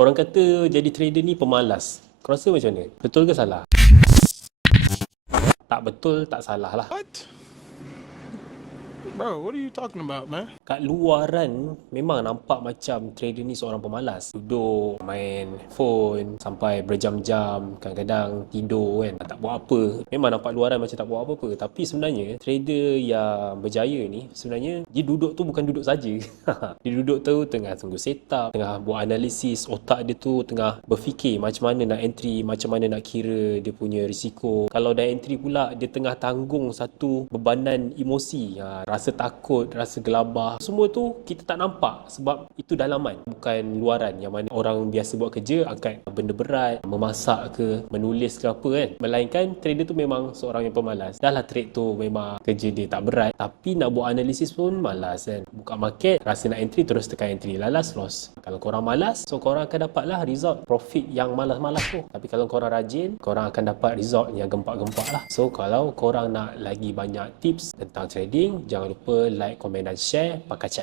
Orang kata jadi trader ni pemalas. Kau rasa macam mana? Betul ke salah? Tak betul, tak salah lah. What? Bro, what are you talking about, man? Kat luaran memang nampak macam trader ni seorang pemalas. Duduk, main phone sampai berjam-jam, kadang-kadang tidur kan, tak buat apa. Memang nampak luaran macam tak buat apa-apa. Tapi sebenarnya trader yang berjaya ni, sebenarnya dia duduk tu bukan duduk saja. Dia duduk tu tengah tunggu setup, tengah buat analisis, otak dia tu tengah berfikir macam mana nak entry, macam mana nak kira dia punya risiko. Kalau dah entry pula, dia tengah tanggung satu bebanan emosi, rasa takut, rasa gelabah. Semua tu kita tak nampak sebab itu dalaman, bukan luaran yang mana orang biasa buat kerja angkat benda berat, memasak ke, menulis ke apa kan. Melainkan trader tu memang seorang yang pemalas. Dah lah trade tu memang kerja dia tak berat, tapi nak buat analisis pun malas kan. Buka market, rasa nak entry, terus tekan entry, lalas loss. Kalau korang malas, so korang akan dapatlah result profit yang malas-malas tu. Tapi kalau korang rajin, korang akan dapat result yang gempak-gempak lah. So kalau korang nak lagi banyak tips tentang trading, jangan lupa like, komen dan share. Pakai chat.